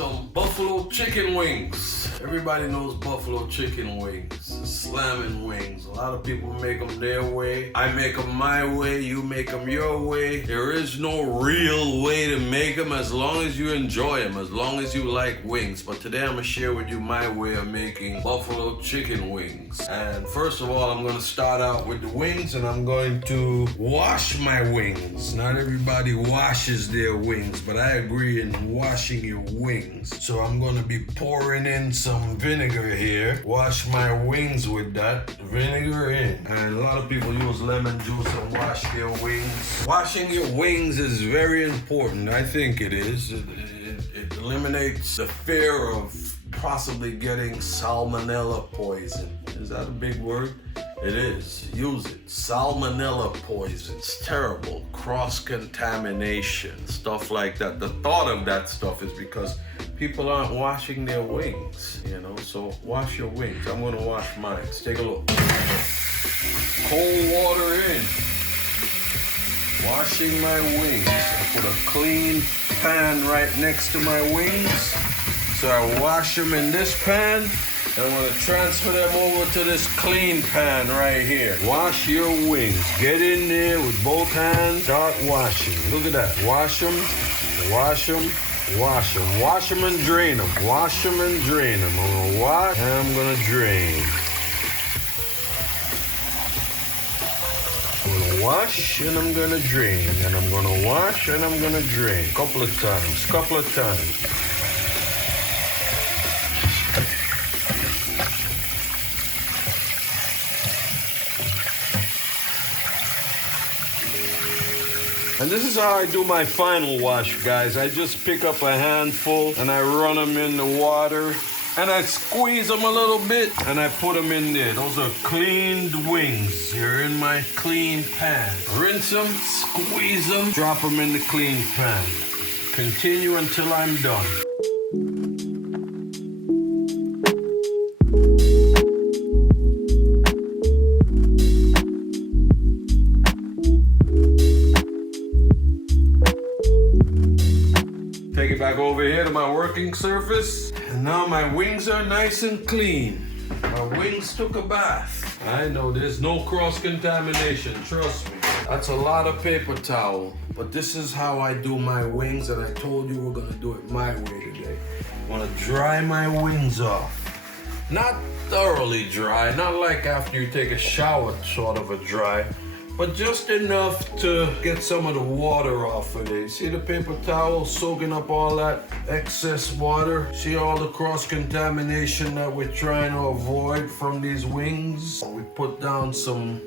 some buffalo chicken wings. Everybody knows buffalo chicken wings, slamming wings. A lot of people make them their way. I make them my way, you make them your way. There is no real way to make them as long as you enjoy them, as long as you like wings. But today I'm gonna share with you my way of making buffalo chicken wings. And first of all, I'm gonna start out with the wings, and I'm going to wash my wings. Not everybody washes their wings, but I agree in washing your wings. So I'm gonna be pouring in some vinegar here. Wash my wings with that vinegar in. And a lot of people use lemon juice and wash their wings. Washing your wings is very important. I think it is. It eliminates the fear of possibly getting salmonella poison. Is that a big word? It is. Use it. Salmonella poison. It's terrible. Cross-contamination. Stuff like that. The thought of that stuff is because people aren't washing their wings, you know? So wash your wings. I'm gonna wash mine. Let's take a look. Cold water in. Washing my wings. I put a clean pan right next to my wings. So I wash them in this pan. I'm gonna transfer them over to this clean pan right here. Wash your wings. Get in there with both hands. Start washing. Look at that. Wash them, wash them, wash them. Wash them and drain them. Wash them and drain them. I'm gonna wash and I'm gonna drain. I'm gonna wash and I'm gonna drain. And I'm gonna wash and I'm gonna drain. Couple of times. And this is how I do my final wash, guys. I just pick up a handful and I run them in the water and I squeeze them a little bit and I put them in there. Those are cleaned wings. They're in my clean pan. Rinse them, squeeze them, drop them in the clean pan. Continue until I'm done. Take it back over here to my working surface. And now my wings are nice and clean. My wings took a bath. I know there's no cross-contamination, trust me. That's a lot of paper towel. But this is how I do my wings, and I told you we're gonna do it my way today. I'm gonna dry my wings off. Not thoroughly dry, not like after you take a shower sort of a dry, but just enough to get some of the water off of it. See the paper towel soaking up all that excess water? See all the cross-contamination that we're trying to avoid from these wings? We put down some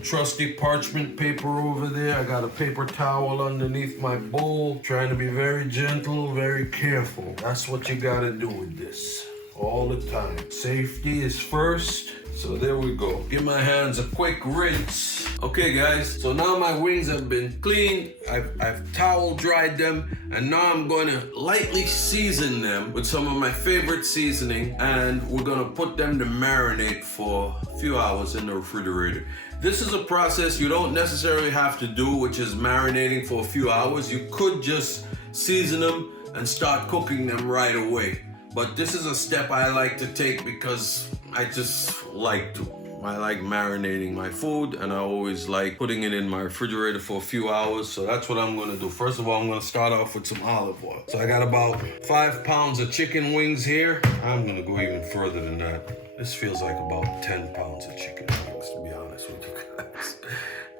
trusty parchment paper over there. I got a paper towel underneath my bowl. Trying to be very gentle, very careful. That's what you gotta do with this all the time. Safety is first. So there we go. Give my hands a quick rinse. Okay guys, so now my wings have been cleaned. I've towel dried them, and now I'm going to lightly season them with some of my favorite seasoning, and we're going to put them to marinate for a few hours in the refrigerator. This is a process you don't necessarily have to do, which is marinating for a few hours. You could just season them and start cooking them right away. But this is a step I like to take because I just like to. I like marinating my food, and I always like putting it in my refrigerator for a few hours. So that's what I'm gonna do. First of all, I'm gonna start off with some olive oil. So I got about 5 pounds of chicken wings here. I'm gonna go even further than that. This feels like about 10 pounds of chicken wings, to be honest with you guys.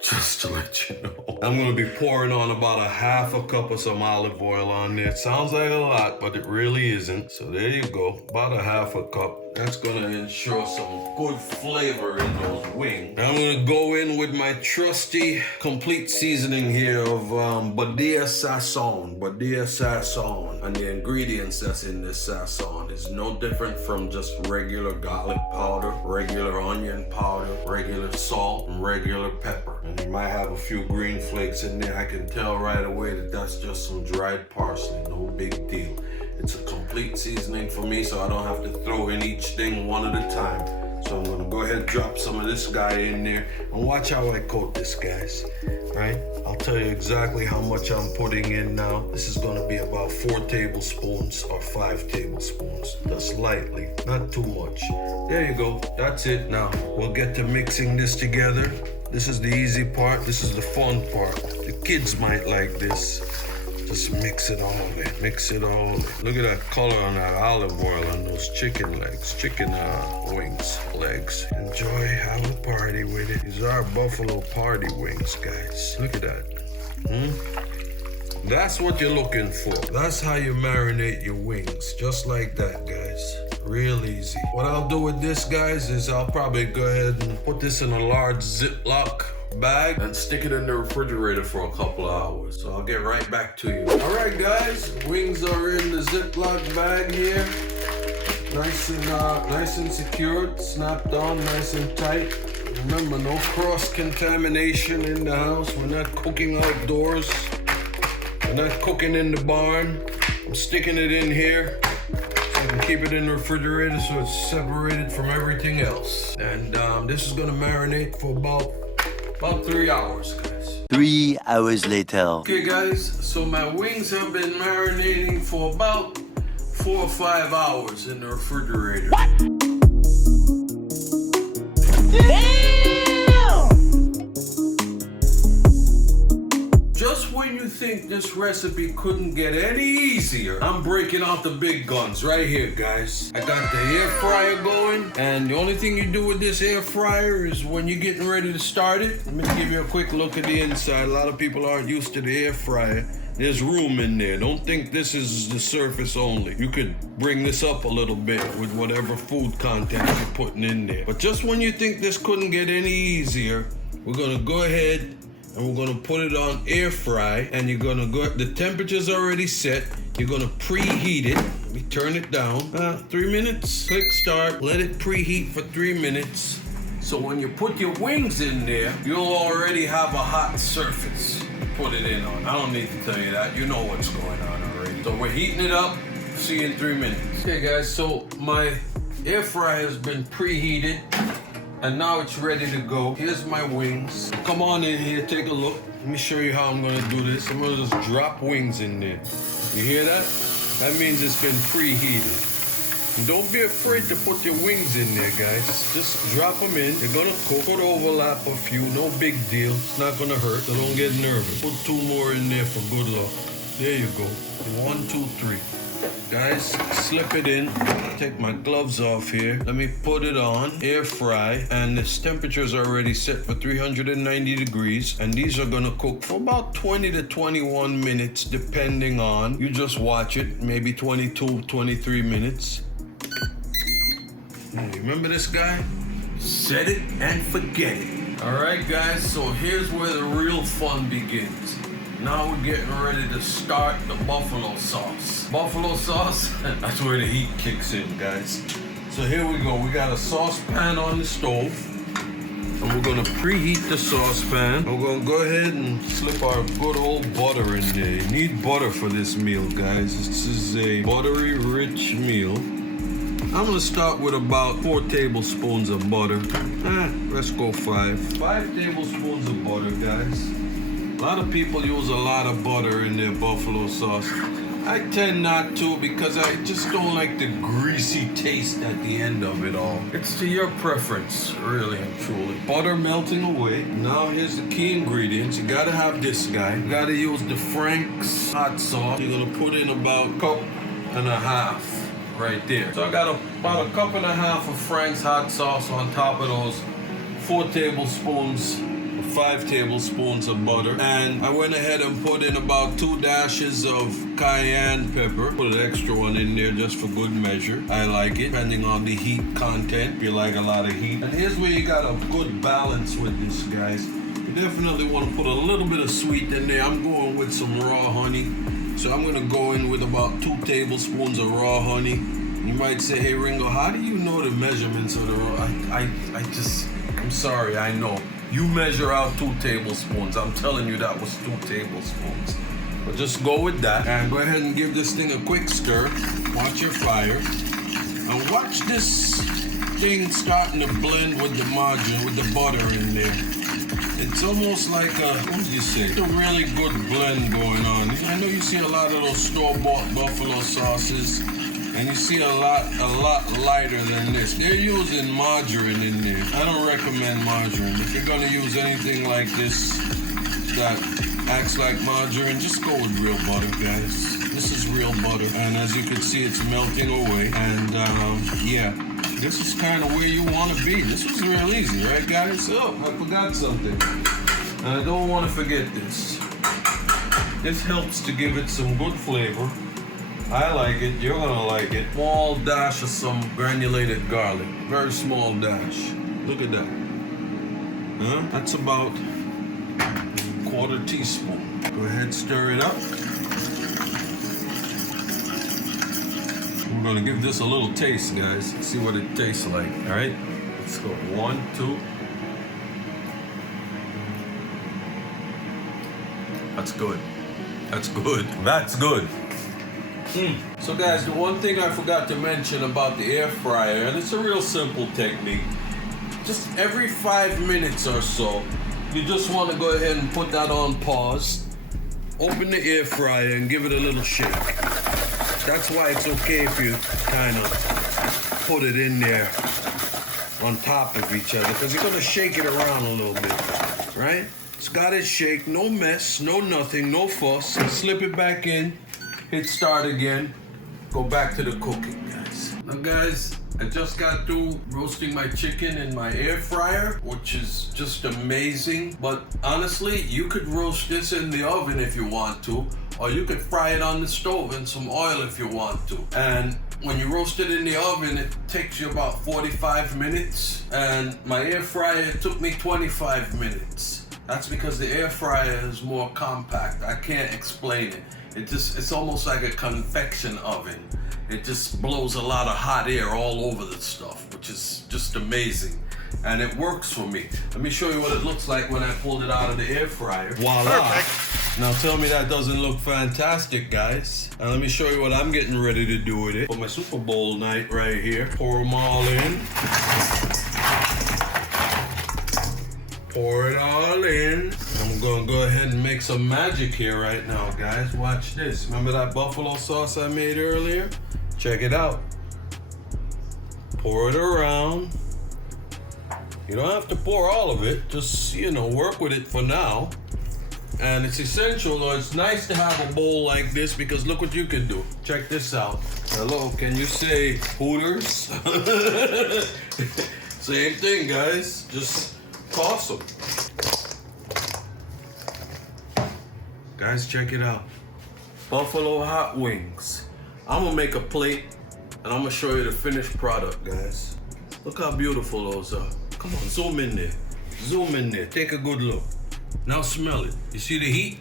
Just to let you know. I'm gonna be pouring on about a half a cup of some olive oil on there. It sounds like a lot, but it really isn't. So there you go, about a half a cup. That's gonna ensure some good flavor in those wings. I'm gonna go in with my trusty complete seasoning here of Badia Sazon. And the ingredients that's in this Sazon is no different from just regular garlic powder, regular onion powder, regular salt, and regular pepper. And you might have a few green flakes in there. I can tell right away that that's just some dried parsley, no big deal. It's a complete seasoning for me, so I don't have to throw in each thing one at a time. So So I'm gonna go ahead and drop some of this guy in there and watch how I coat this, guys. Right? I'll tell you exactly how much I'm putting in now. This is gonna be about 4 tablespoons or 5 tablespoons. Just lightly, not too much. There you go, that's it. Now, we'll get to mixing this together. This is the easy part, this is the fun part. The kids might like this. Just mix it all in, mix it all in. Look at that color on that olive oil on those chicken legs, wings, legs. Enjoy, have a party with it. These are buffalo party wings, guys. Look at that. That's what you're looking for. That's how you marinate your wings, just like that, guys. Real easy. What I'll do with this, guys, is I'll probably go ahead and put this in a large Ziploc bag and stick it in the refrigerator for a couple of hours. So I'll get right back to you. All right, guys, wings are in the Ziploc bag here. Nice and secured, snapped on nice and tight. Remember, no cross-contamination in the house. We're not cooking outdoors. We're not cooking in the barn. I'm sticking it in here so I can keep it in the refrigerator so it's separated from everything else. And this is gonna marinate for about 3 hours, guys. 3 hours later. Okay, guys, so my wings have been marinating for about 4 or 5 hours in the refrigerator. What? Just when you think this recipe couldn't get any easier, I'm breaking out the big guns right here, guys. I got the air fryer going, and the only thing you do with this air fryer is when you're getting ready to start it. Let me give you a quick look at the inside. A lot of people aren't used to the air fryer. There's room in there. Don't think this is the surface only. You could bring this up a little bit with whatever food content you're putting in there. But just when you think this couldn't get any easier, we're gonna go ahead and we're gonna put it on air fry, and you're gonna go, the temperature's already set. You're gonna preheat it. Let me turn it down. 3 minutes, click start, let it preheat for 3 minutes. So when you put your wings in there, you'll already have a hot surface to put it in on. I don't need to tell you that, you know what's going on already. So we're heating it up, see you in 3 minutes. Okay guys, so my air fryer has been preheated, and now it's ready to go. Here's my wings. Come on in here, take a look. Let me show you how I'm gonna do this. I'm gonna just drop wings in there. You hear that? That means it's been preheated. And don't be afraid to put your wings in there, guys. Just drop them in. They're gonna cook. Could overlap a few, no big deal. It's not gonna hurt, so don't get nervous. Put 2 more in there for good luck. There you go. 1, 2, 3. Guys, slip it in. Take my gloves off here. Let me put it on, air fry, and this temperature is already set for 390 degrees. And these are gonna cook for about 20 to 21 minutes, depending on, you just watch it, maybe 22, 23 minutes. You remember this guy? Set it and forget it. All right, guys, so here's where the real fun begins. Now we're getting ready to start the buffalo sauce. Buffalo sauce, that's where the heat kicks in, guys. So here we go. We got a saucepan on the stove, and we're gonna preheat the saucepan. We're gonna go ahead and slip our good old butter in there. You need butter for this meal, guys. This is a buttery, rich meal. I'm gonna start with about 4 tablespoons of butter. Let's go 5. 5 tablespoons of butter, guys. A lot of people use a lot of butter in their buffalo sauce. I tend not to because I just don't like the greasy taste at the end of it all. It's to your preference, really and truly. Butter melting away. Now here's the key ingredients. You gotta have this guy. You gotta use the Frank's hot sauce. You're gonna put in about 1.5 cups right there. So I got about 1.5 cups of Frank's hot sauce on top of those 4 tablespoons 5 tablespoons of butter, and I went ahead and put in about 2 dashes of cayenne pepper. Put an extra one in there just for good measure. I like it, depending on the heat content. If you like a lot of heat. And here's where you got a good balance with this, guys. You definitely want to put a little bit of sweet in there. I'm going with some raw honey. So I'm gonna go in with about 2 tablespoons of raw honey. You might say, hey Ringo, how do you know the measurements of the raw? I'm sorry, I know. You measure out 2 tablespoons. I'm telling you that was 2 tablespoons. But just go with that. And go ahead and give this thing a quick stir. Watch your fire. And watch this everything's starting to blend with the margarine, with the butter in there. It's almost like a, what do you say, a really good blend going on. I know you see a lot of those store-bought buffalo sauces, and you see a lot lighter than this. They're using margarine in there. I don't recommend margarine. If you're gonna use anything like this that acts like margarine, just go with real butter, guys. This is real butter, and as you can see, it's melting away. And yeah, this is kind of where you want to be. This was real easy, right, guys? Oh, I forgot something. I don't want to forget this. This helps to give it some good flavor. I like it. You're gonna like it. Small dash of some granulated garlic. Very small dash. Look at that. Huh? That's about a quarter teaspoon. Go ahead, stir it up. We're gonna give this a little taste, guys. See what it tastes like. All right, let's go. 1, 2. That's good. That's good. That's good. So guys, the one thing I forgot to mention about the air fryer, and it's a real simple technique, just every 5 minutes or so, you just want to go ahead and put that on pause, open the air fryer and give it a little shake. That's why it's okay if you kind of put it in there on top of each other, because you're going to shake it around a little bit, right? It's got its shake, no mess, no nothing, no fuss. Slip it back in, hit start again, go back to the cooking, guys. Now guys, I just got through roasting my chicken in my air fryer, which is just amazing. But honestly, you could roast this in the oven if you want to, or you could fry it on the stove in some oil if you want to. And when you roast it in the oven, it takes you about 45 minutes. And my air fryer took me 25 minutes. That's because the air fryer is more compact. I can't explain it. It's almost like a convection oven. It just blows a lot of hot air all over the stuff, which is just amazing. And it works for me. Let me show you what it looks like when I pulled it out of the air fryer. Voila. Perfect. Now tell me that doesn't look fantastic, guys. And let me show you what I'm getting ready to do with it. For my Super Bowl night right here. Pour them all in. Pour it all in. I'm gonna go ahead and make some magic here right now, guys. Watch this. Remember that buffalo sauce I made earlier? Check it out. Pour it around. You don't have to pour all of it. Just, work with it for now. And it's essential, or it's nice to have a bowl like this, because look what you can do. Check this out. Hello, can you say Hooters? Same thing, guys. Just toss them. Guys, check it out. Buffalo hot wings. I'm gonna make a plate and I'm gonna show you the finished product, guys. Look how beautiful those are. Come on, zoom in there. Zoom in there, take a good look. Now smell it. You see the heat?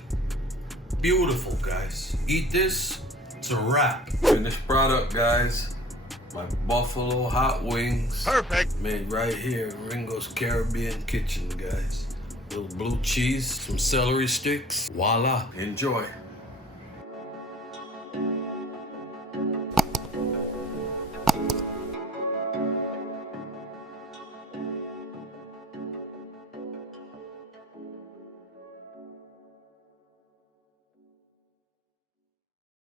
Beautiful, guys. Eat this, it's a wrap. Finished product, guys. My buffalo hot wings. Perfect. Made right here in Ringo's Caribbean kitchen, guys. Little blue cheese, some celery sticks. Voila, enjoy.